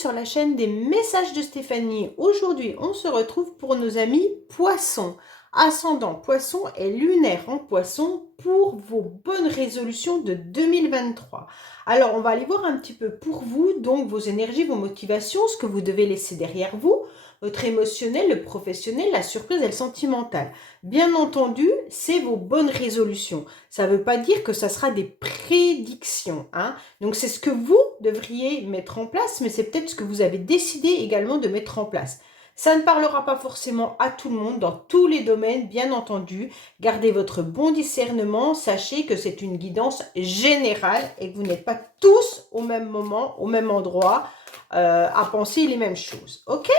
sur la chaîne des messages de Stéphanie. Aujourd'hui, on se retrouve pour nos amis poissons. Ascendant poisson et lunaire en poisson pour vos bonnes résolutions de 2023. Alors, on va aller voir un petit peu pour vous, donc vos énergies, vos motivations, ce que vous devez laisser derrière vous, votre émotionnel, le professionnel, la surprise et le sentimental. Bien entendu, c'est vos bonnes résolutions. Ça ne veut pas dire que ça sera des prédictions, hein. Donc, c'est ce que vous devriez mettre en place, mais c'est peut-être ce que vous avez décidé également de mettre en place. Ça ne parlera pas forcément à tout le monde, dans tous les domaines, bien entendu. Gardez votre bon discernement, sachez que c'est une guidance générale et que vous n'êtes pas tous au même moment, au même endroit, à penser les mêmes choses. Ok ?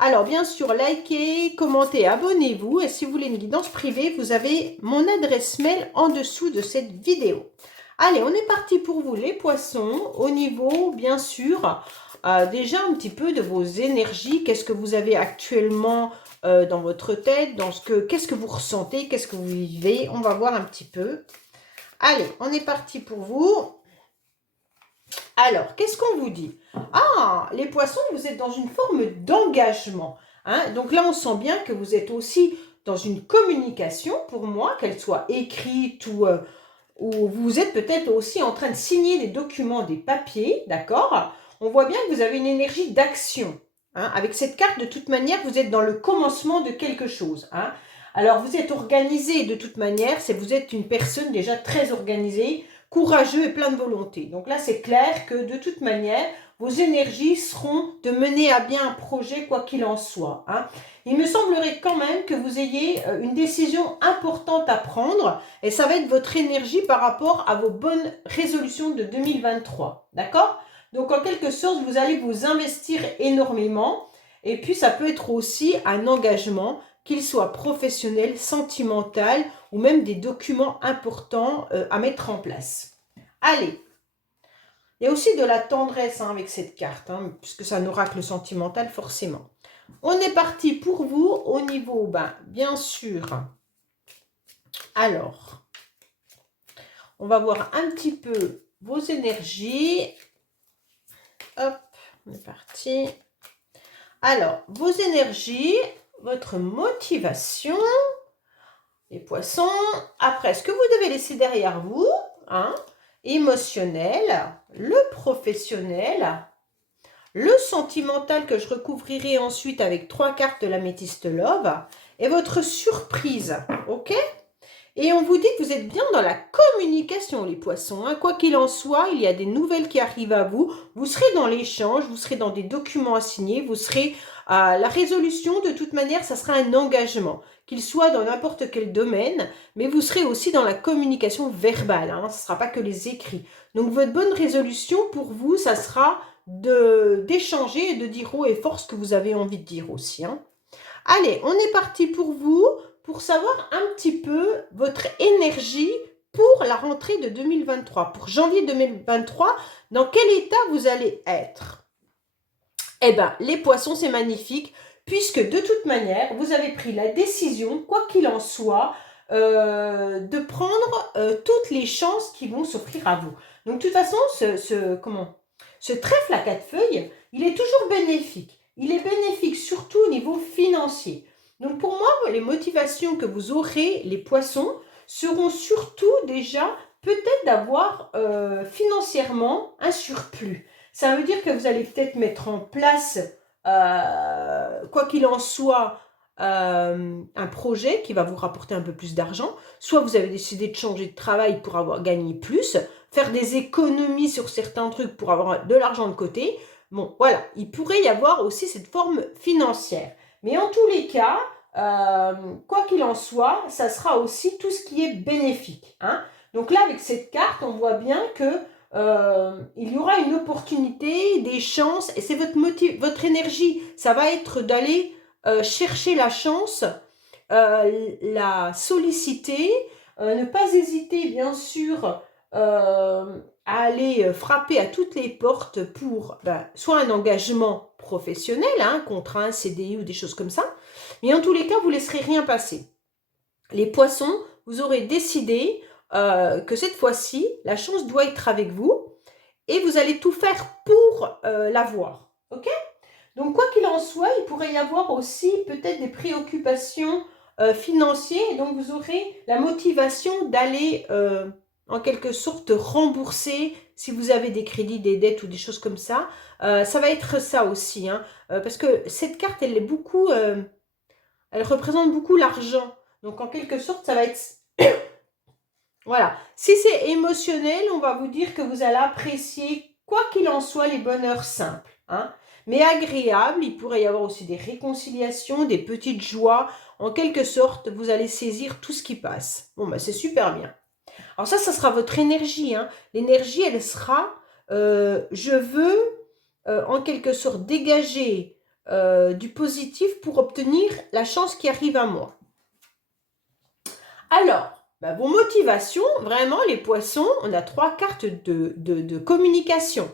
Alors, bien sûr, likez, commentez, abonnez-vous. Et si vous voulez une guidance privée, vous avez mon adresse mail en dessous de cette vidéo. Allez, on est parti pour vous, les poissons, au niveau, bien sûr, déjà un petit peu de vos énergies. Qu'est-ce que vous avez actuellement dans votre tête, qu'est-ce que vous ressentez, qu'est-ce que vous vivez. On va voir un petit peu. Allez, on est parti pour vous. Alors, qu'est-ce qu'on vous dit? Ah, les poissons, vous êtes dans une forme d'engagement, hein. Donc là, on sent bien que vous êtes aussi dans une communication, pour moi, qu'elle soit écrite ou vous êtes peut-être aussi en train de signer des documents, des papiers, d'accord? On voit bien que vous avez une énergie d'action, hein. Avec cette carte, de toute manière, vous êtes dans le commencement de quelque chose, hein. Alors, vous êtes organisé de toute manière, vous êtes une personne déjà très organisée, courageux et plein de volonté. Donc là, c'est clair que de toute manière, vos énergies seront de mener à bien un projet, quoi qu'il en soit, hein. Il me semblerait quand même que vous ayez une décision importante à prendre et ça va être votre énergie par rapport à vos bonnes résolutions de 2023, d'accord? Donc, en quelque sorte, vous allez vous investir énormément et puis ça peut être aussi un engagement, qu'il soit professionnel, sentimental ou même des documents importants à mettre en place. Allez, il y a aussi de la tendresse avec cette carte, hein, puisque c'est un oracle sentimental forcément. On est parti pour vous au niveau, bien sûr. Alors, on va voir un petit peu vos énergies. Hop, on est parti. Alors, vos énergies, votre motivation, les poissons. Après, ce que vous devez laisser derrière vous, hein, émotionnel, le professionnel, le sentimental que je recouvrirai ensuite avec 3 cartes de l'améthyste love et votre surprise, ok? Et on vous dit que vous êtes bien dans la communication, les poissons, hein. Quoi qu'il en soit, il y a des nouvelles qui arrivent à vous. Vous serez dans l'échange, vous serez dans des documents à signer, vous serez à la résolution. De toute manière, ça sera un engagement, qu'il soit dans n'importe quel domaine, mais vous serez aussi dans la communication verbale, hein. Ce ne sera pas que les écrits. Donc, votre bonne résolution pour vous, ça sera d'échanger et de dire haut et fort ce que vous avez envie de dire aussi, hein. Allez, on est parti pour vous, pour savoir un petit peu votre énergie pour la rentrée de 2023. Pour janvier 2023, dans quel état vous allez être? Eh bien, les poissons, c'est magnifique, puisque de toute manière, vous avez pris la décision, quoi qu'il en soit, de prendre toutes les chances qui vont s'offrir à vous. Donc, de toute façon, ce trèfle à 4 feuilles, il est toujours bénéfique. Il est bénéfique surtout au niveau financier. Donc pour moi, les motivations que vous aurez, les poissons, seront surtout déjà peut-être d'avoir financièrement un surplus. Ça veut dire que vous allez peut-être mettre en place, quoi qu'il en soit, un projet qui va vous rapporter un peu plus d'argent. Soit vous avez décidé de changer de travail pour avoir gagné plus, faire des économies sur certains trucs pour avoir de l'argent de côté. Bon, voilà, il pourrait y avoir aussi cette forme financière. Mais en tous les cas, quoi qu'il en soit, ça sera aussi tout ce qui est bénéfique, hein. Donc là, avec cette carte, on voit bien que il y aura une opportunité, des chances, et c'est votre énergie. Ça va être d'aller chercher la chance, la solliciter, ne pas hésiter, bien sûr, à aller frapper à toutes les portes pour soit un engagement professionnel, hein, contrat, un CDI ou des choses comme ça, mais en tous les cas, vous ne laisserez rien passer. Les poissons, vous aurez décidé que cette fois-ci, la chance doit être avec vous et vous allez tout faire pour l'avoir. Ok? Donc, quoi qu'il en soit, il pourrait y avoir aussi peut-être des préoccupations financières. Et donc, vous aurez la motivation d'aller, en quelque sorte, rembourser si vous avez des crédits, des dettes ou des choses comme ça. Ça va être ça aussi, hein, parce que cette carte, elle est beaucoup, elle représente beaucoup l'argent. Donc, en quelque sorte, ça va être... Voilà. Si c'est émotionnel, on va vous dire que vous allez apprécier, quoi qu'il en soit, les bonheurs simples, hein. Mais agréables, il pourrait y avoir aussi des réconciliations, des petites joies. En quelque sorte, vous allez saisir tout ce qui passe. Bon, bah, c'est super bien. Alors ça sera votre énergie, hein. L'énergie, elle sera, je veux, en quelque sorte, dégager du positif pour obtenir la chance qui arrive à moi. Alors, bah, vos motivations, vraiment, les poissons, on a 3 cartes de communication.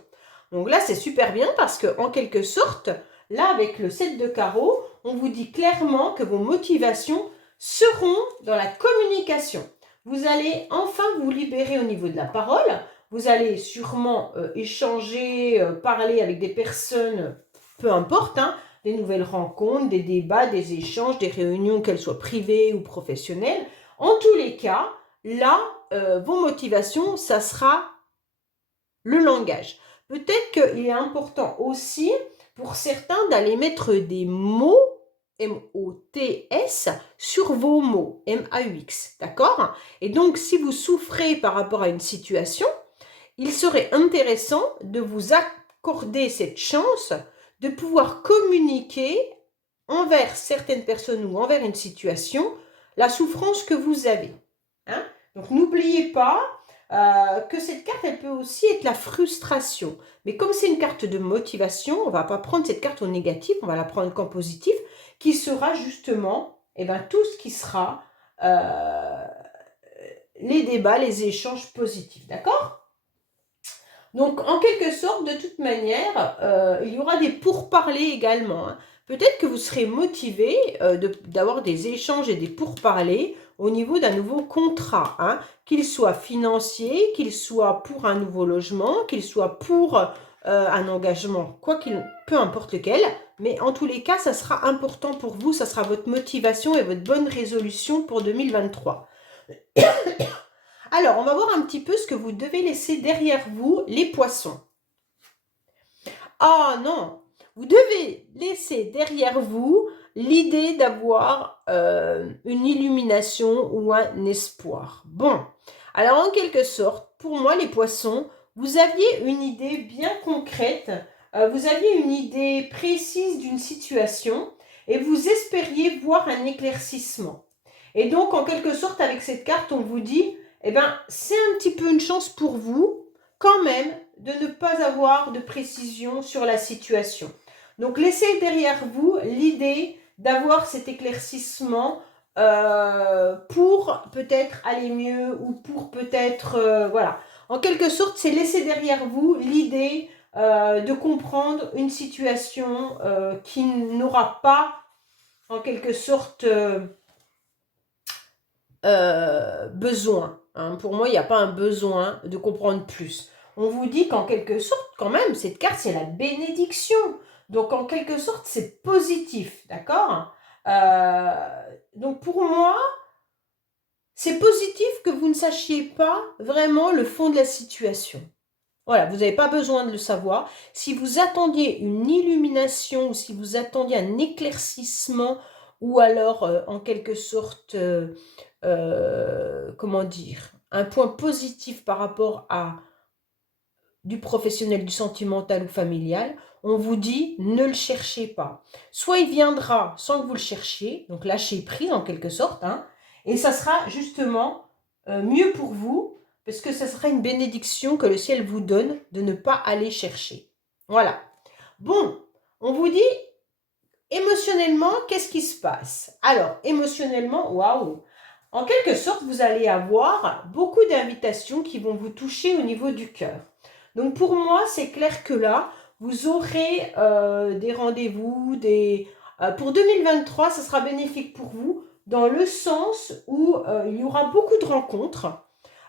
Donc là, c'est super bien parce que, en quelque sorte, là, avec le 7 de carreau, on vous dit clairement que vos motivations seront dans la communication. Vous allez enfin vous libérer au niveau de la parole. Vous allez sûrement échanger, parler avec des personnes, peu importe, hein, des nouvelles rencontres, des débats, des échanges, des réunions, qu'elles soient privées ou professionnelles. En tous les cas, là, vos motivations, ça sera le langage. Peut-être qu'il est important aussi pour certains d'aller mettre des mots, M-O-T-S, sur vos mots, M-A-U-X, d'accord? Et donc, si vous souffrez par rapport à une situation, il serait intéressant de vous accorder cette chance de pouvoir communiquer envers certaines personnes ou envers une situation la souffrance que vous avez. Hein? Donc n'oubliez pas que cette carte, elle peut aussi être la frustration. Mais comme c'est une carte de motivation, on ne va pas prendre cette carte au négatif, on va la prendre qu'en positif, qui sera justement tout ce qui sera les débats, les échanges positifs. D'accord? Donc, en quelque sorte, de toute manière, il y aura des pourparlers également, hein. Peut-être que vous serez motivé d'avoir des échanges et des pourparlers au niveau d'un nouveau contrat, hein, qu'il soit financier, qu'il soit pour un nouveau logement, qu'il soit pour un engagement, peu importe lequel. Mais en tous les cas, ça sera important pour vous, ça sera votre motivation et votre bonne résolution pour 2023. Alors, on va voir un petit peu ce que vous devez laisser derrière vous, les poissons. Ah non, vous devez laisser derrière vous l'idée d'avoir une illumination ou un espoir. Bon, alors en quelque sorte, pour moi les poissons, vous aviez une idée bien concrète, vous aviez une idée précise d'une situation et vous espériez voir un éclaircissement. Et donc en quelque sorte avec cette carte, on vous dit, c'est un petit peu une chance pour vous quand même de ne pas avoir de précision sur la situation. Donc, laissez derrière vous l'idée d'avoir cet éclaircissement pour peut-être aller mieux ou pour peut-être... voilà. En quelque sorte, c'est laisser derrière vous l'idée de comprendre une situation qui n'aura pas, en quelque sorte, besoin. Hein. Pour moi, il n'y a pas un besoin de comprendre plus. On vous dit qu'en quelque sorte, quand même, cette carte, c'est la bénédiction. Donc, en quelque sorte, c'est positif, d'accord? Donc, pour moi, c'est positif que vous ne sachiez pas vraiment le fond de la situation. Voilà, vous n'avez pas besoin de le savoir. Si vous attendiez une illumination ou si vous attendiez un éclaircissement ou alors, en quelque sorte, comment dire, un point positif par rapport à du professionnel, du sentimental ou familial, on vous dit ne le cherchez pas. Soit il viendra sans que vous le cherchiez, donc lâchez prise en quelque sorte, hein, et ça sera justement mieux pour vous, parce que ça sera une bénédiction que le ciel vous donne de ne pas aller chercher. Voilà. Bon, on vous dit émotionnellement, qu'est-ce qui se passe? Alors, émotionnellement, waouh! En quelque sorte, vous allez avoir beaucoup d'invitations qui vont vous toucher au niveau du cœur. Donc, pour moi, c'est clair que là, vous aurez des rendez-vous, pour 2023, ce sera bénéfique pour vous dans le sens où il y aura beaucoup de rencontres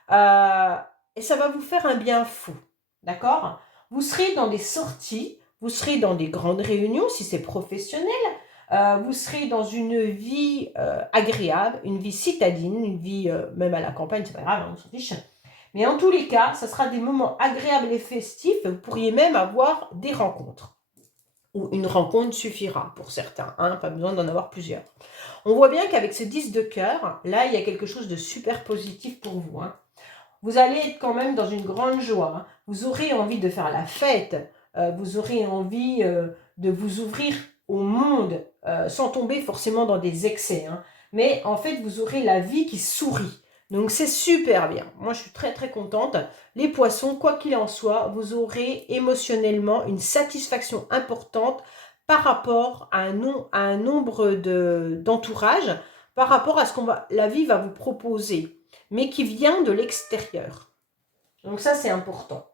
et ça va vous faire un bien fou. D'accord? Vous serez dans des sorties Vous serez dans des grandes réunions si c'est professionnel. Vous serez dans une vie agréable, une vie citadine, une vie même à la campagne, c'est pas grave, hein, on s'en fiche. Mais en tous les cas, ça sera des moments agréables et festifs. Vous pourriez même avoir des rencontres. Ou une rencontre suffira pour certains, hein, pas besoin d'en avoir plusieurs. On voit bien qu'avec ce 10 de cœur, là, il y a quelque chose de super positif pour vous. Hein. Vous allez être quand même dans une grande joie. Hein. Vous aurez envie de faire la fête. Vous aurez envie de vous ouvrir au monde sans tomber forcément dans des excès. Hein. Mais en fait, vous aurez la vie qui sourit. Donc, c'est super bien. Moi, je suis très, très contente. Les poissons, quoi qu'il en soit, vous aurez émotionnellement une satisfaction importante par rapport à un nombre d'entourage, par rapport à ce que la vie va vous proposer, mais qui vient de l'extérieur. Donc ça, c'est important.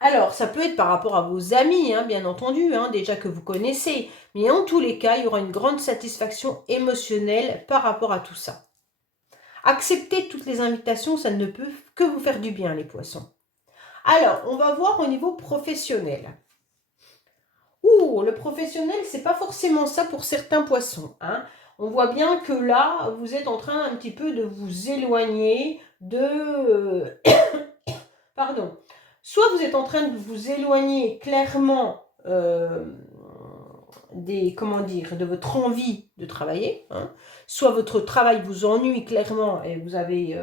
Alors, ça peut être par rapport à vos amis, hein, bien entendu, hein, déjà que vous connaissez. Mais en tous les cas, il y aura une grande satisfaction émotionnelle par rapport à tout ça. Accepter toutes les invitations, ça ne peut que vous faire du bien, les poissons. Alors, on va voir au niveau professionnel. Ouh, le professionnel, c'est pas forcément ça pour certains poissons. Hein. On voit bien que là, vous êtes en train un petit peu de vous éloigner de... Pardon. Soit vous êtes en train de vous éloigner clairement de votre envie de travailler. Hein. Soit votre travail vous ennuie clairement et vous avez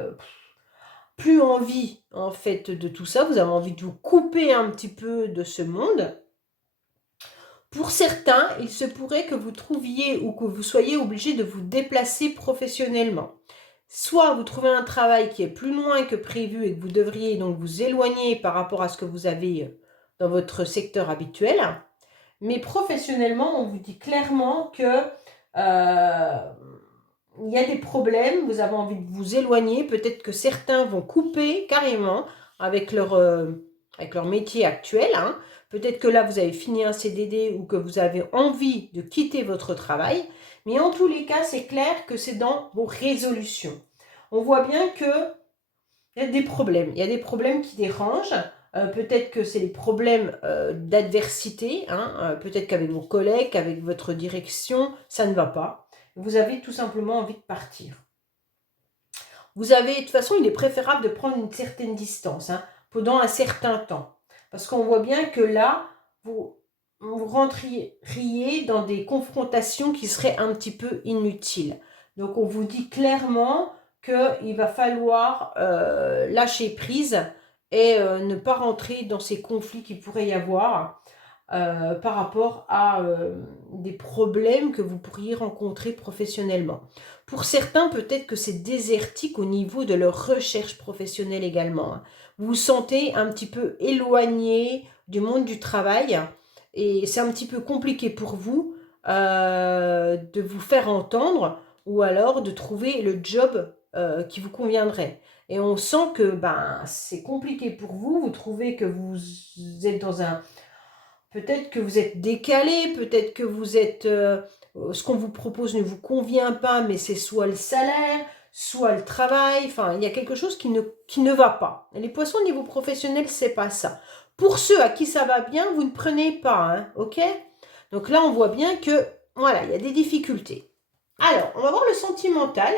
plus envie en fait de tout ça. Vous avez envie de vous couper un petit peu de ce monde. Pour certains, il se pourrait que vous trouviez ou que vous soyez obligé de vous déplacer professionnellement. Soit vous trouvez un travail qui est plus loin que prévu et que vous devriez donc vous éloigner par rapport à ce que vous avez dans votre secteur habituel. Mais professionnellement, on vous dit clairement que il y a des problèmes, vous avez envie de vous éloigner. Peut-être que certains vont couper carrément avec leur métier actuel. Hein. Peut-être que là, vous avez fini un CDD ou que vous avez envie de quitter votre travail. Mais en tous les cas, c'est clair que c'est dans vos résolutions. On voit bien qu'il y a des problèmes. Il y a des problèmes qui dérangent. Peut-être que c'est les problèmes d'adversité. Hein. Peut-être qu'avec vos collègues, avec votre direction, ça ne va pas. Vous avez tout simplement envie de partir. Vous avez, de toute façon, il est préférable de prendre une certaine distance hein, pendant un certain temps. Parce qu'on voit bien que là, vous rentriez dans des confrontations qui seraient un petit peu inutiles. Donc, on vous dit clairement qu'il va falloir lâcher prise et ne pas rentrer dans ces conflits qu'il pourrait y avoir par rapport à des problèmes que vous pourriez rencontrer professionnellement. Pour certains, peut-être que c'est désertique au niveau de leur recherche professionnelle également. Hein. Vous vous sentez un petit peu éloigné du monde du travail et c'est un petit peu compliqué pour vous de vous faire entendre ou alors de trouver le job qui vous conviendrait. Et on sent que c'est compliqué pour vous, vous trouvez que vous êtes dans un... Peut-être que vous êtes décalé, peut-être que vous êtes... ce qu'on vous propose ne vous convient pas, mais c'est soit le salaire, soit le travail. Enfin, il y a quelque chose qui ne va pas. Et les poissons au niveau professionnel, c'est pas ça. Pour ceux à qui ça va bien, vous ne prenez pas, hein, ok? Donc là, on voit bien que, voilà, il y a des difficultés. Alors, on va voir le sentimental.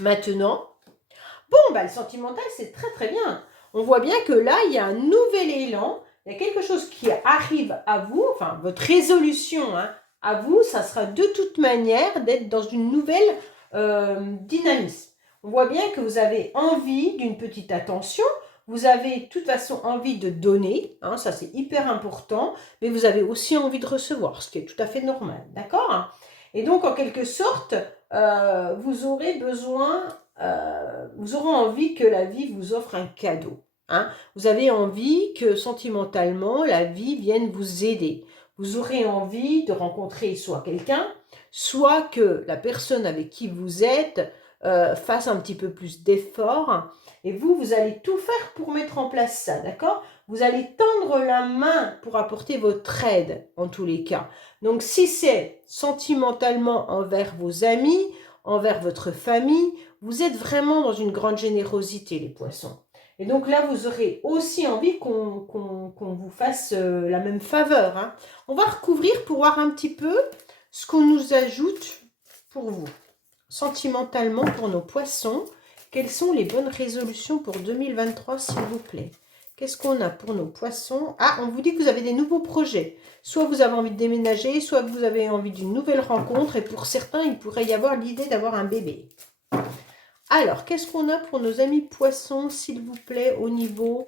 Maintenant, bon, le sentimental, c'est très très bien. On voit bien que là, il y a un nouvel élan. Il y a quelque chose qui arrive à vous, enfin, votre résolution hein, à vous, ça sera de toute manière d'être dans une nouvelle dynamisme. On voit bien que vous avez envie d'une petite attention, vous avez de toute façon envie de donner, hein, ça c'est hyper important, mais vous avez aussi envie de recevoir, ce qui est tout à fait normal, d'accord? Et donc, en quelque sorte, vous aurez besoin, vous aurez envie que la vie vous offre un cadeau. Hein. Vous avez envie que sentimentalement, la vie vienne vous aider. Vous aurez envie de rencontrer soit quelqu'un, soit que la personne avec qui vous êtes fasse un petit peu plus d'efforts. Et vous allez tout faire pour mettre en place ça, d'accord? Vous allez tendre la main pour apporter votre aide, en tous les cas. Donc, si c'est sentimentalement envers vos amis, envers votre famille, vous êtes vraiment dans une grande générosité, les poissons. Et donc là, vous aurez aussi envie qu'on vous fasse la même faveur. Hein. On va recouvrir pour voir un petit peu ce qu'on nous ajoute pour vous. Sentimentalement, pour nos poissons, quelles sont les bonnes résolutions pour 2023, s'il vous plaît? Qu'est-ce qu'on a pour nos poissons? Ah, on vous dit que vous avez des nouveaux projets. Soit vous avez envie de déménager, soit vous avez envie d'une nouvelle rencontre. Et pour certains, il pourrait y avoir l'idée d'avoir un bébé. Alors, qu'est-ce qu'on a pour nos amis poissons, s'il vous plaît, au niveau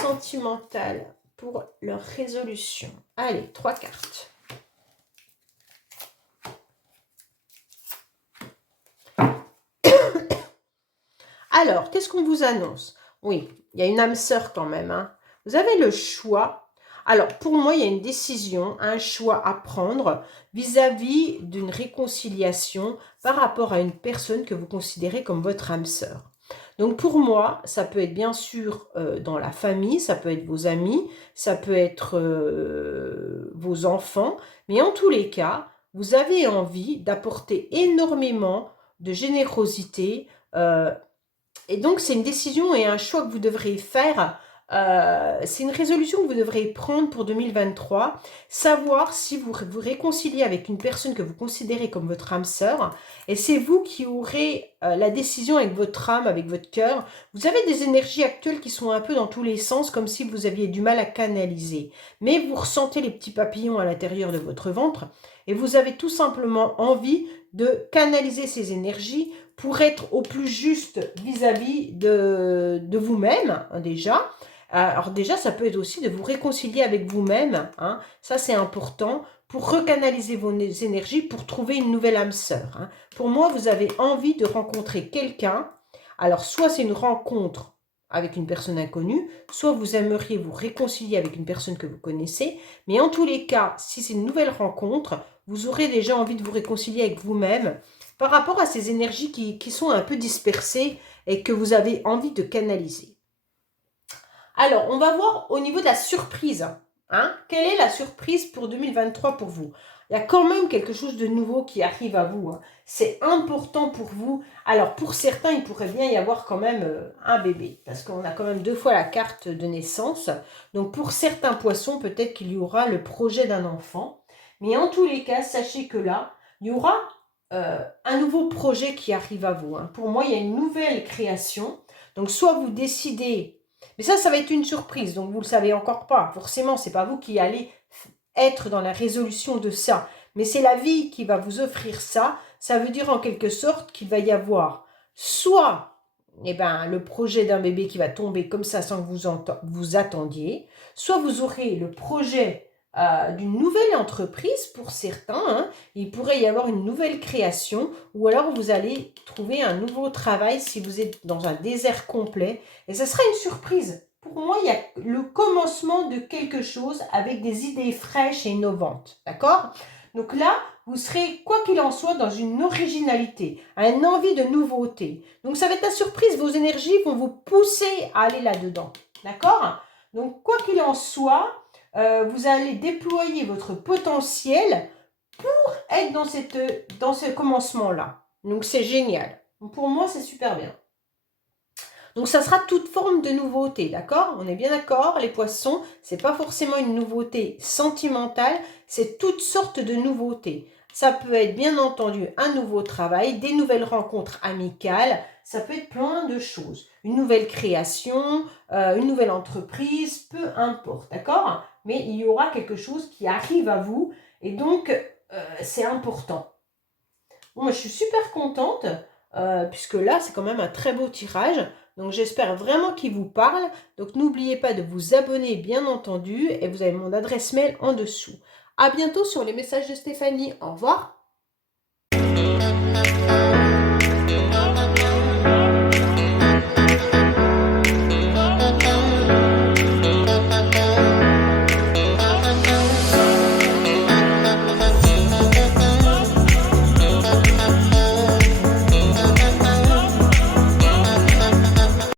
sentimental pour leur résolution? Allez, 3 cartes. Alors, qu'est-ce qu'on vous annonce? Oui, il y a une âme sœur quand même. Hein. Vous avez le choix. Alors, pour moi, il y a une décision, un choix à prendre vis-à-vis d'une réconciliation par rapport à une personne que vous considérez comme votre âme sœur. Donc, pour moi, ça peut être bien sûr dans la famille, ça peut être vos amis, ça peut être vos enfants. Mais en tous les cas, vous avez envie d'apporter énormément de générosité, et donc, c'est une décision et un choix que vous devrez faire. C'est une résolution que vous devrez prendre pour 2023. Savoir si vous vous réconciliez avec une personne que vous considérez comme votre âme sœur. Et c'est vous qui aurez la décision avec votre âme, avec votre cœur. Vous avez des énergies actuelles qui sont un peu dans tous les sens, comme si vous aviez du mal à canaliser. Mais vous ressentez les petits papillons à l'intérieur de votre ventre. Et vous avez tout simplement envie de canaliser ces énergies pour être au plus juste vis-à-vis de vous-même, hein, déjà. Alors déjà, ça peut être aussi de vous réconcilier avec vous-même. Hein. Ça, c'est important pour recanaliser vos énergies, pour trouver une nouvelle âme sœur. Hein. Pour moi, vous avez envie de rencontrer quelqu'un. Alors, soit c'est une rencontre avec une personne inconnue, soit vous aimeriez vous réconcilier avec une personne que vous connaissez. Mais en tous les cas, si c'est une nouvelle rencontre, vous aurez déjà envie de vous réconcilier avec vous-même par rapport à ces énergies qui sont un peu dispersées et que vous avez envie de canaliser. Alors, on va voir au niveau de la surprise. Hein, quelle est la surprise pour 2023 pour vous? Il y a quand même quelque chose de nouveau qui arrive à vous. Hein. C'est important pour vous. Alors, pour certains, il pourrait bien y avoir quand même un bébé. Parce qu'on a quand même 2 fois la carte de naissance. Donc, pour certains poissons, peut-être qu'il y aura le projet d'un enfant. Mais en tous les cas, sachez que là, il y aura un nouveau projet qui arrive à vous. Hein. Pour moi, il y a une nouvelle création. Donc, soit vous décidez, mais ça va être une surprise, donc vous ne le savez encore pas. Forcément, ce n'est pas vous qui allez être dans la résolution de ça. Mais c'est la vie qui va vous offrir ça. Ça veut dire en quelque sorte qu'il va y avoir soit le projet d'un bébé qui va tomber comme ça sans que vous attendiez, soit vous aurez le projet d'une nouvelle entreprise pour certains, hein. Il pourrait y avoir une nouvelle création ou alors vous allez trouver un nouveau travail si vous êtes dans un désert complet et ça sera une surprise. Pour moi, il y a le commencement de quelque chose avec des idées fraîches et innovantes, d'accord? Donc là, vous serez, quoi qu'il en soit, dans une originalité, une envie de nouveauté. Donc ça va être la surprise, vos énergies vont vous pousser à aller là-dedans, d'accord? Donc quoi qu'il en soit, vous allez déployer votre potentiel pour être dans ce commencement-là. Donc, c'est génial. Donc, pour moi, c'est super bien. Donc, ça sera toute forme de nouveauté, d'accord? On est bien d'accord, les poissons, c'est pas forcément une nouveauté sentimentale, c'est toutes sortes de nouveautés. Ça peut être, bien entendu, un nouveau travail, des nouvelles rencontres amicales, ça peut être plein de choses. Une nouvelle création, une nouvelle entreprise, peu importe, d'accord? Mais il y aura quelque chose qui arrive à vous et donc c'est important. Bon, moi, je suis super contente puisque là, c'est quand même un très beau tirage. Donc, j'espère vraiment qu'il vous parle. Donc, n'oubliez pas de vous abonner, bien entendu. Et vous avez mon adresse mail en dessous. À bientôt sur les messages de Stéphanie. Au revoir.